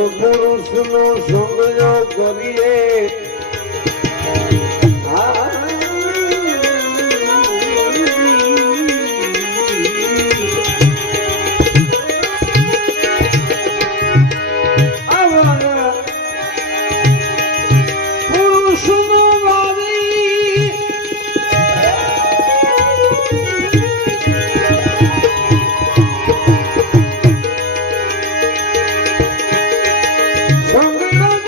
અવર પુરુષ નો સંગ્રહ કરીએ Don't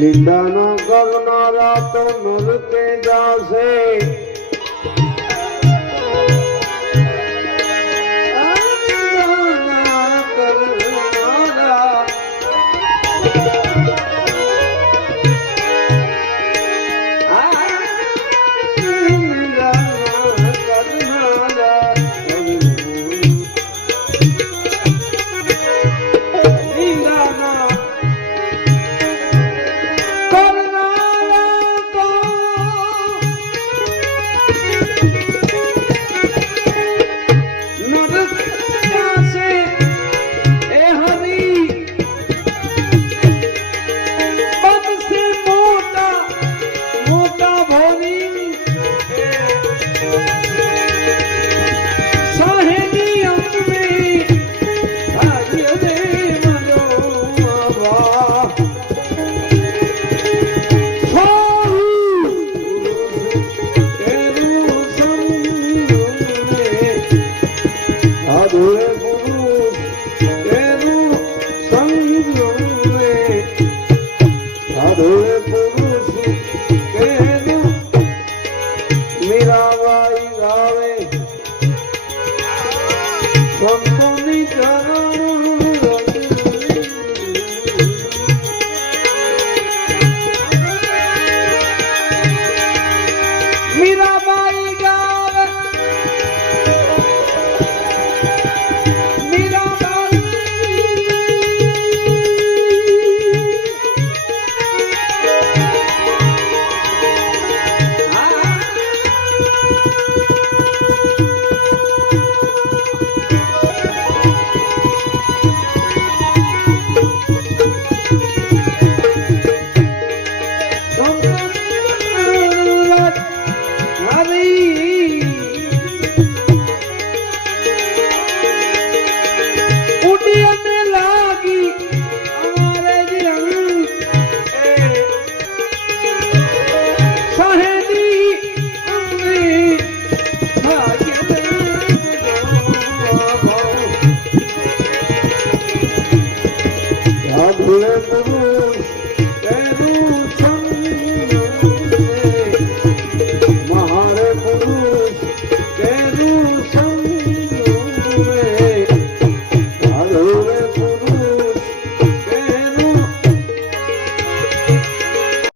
નિંદાનો ગગનો રાતો નૃત્ય જાશે. Sean here.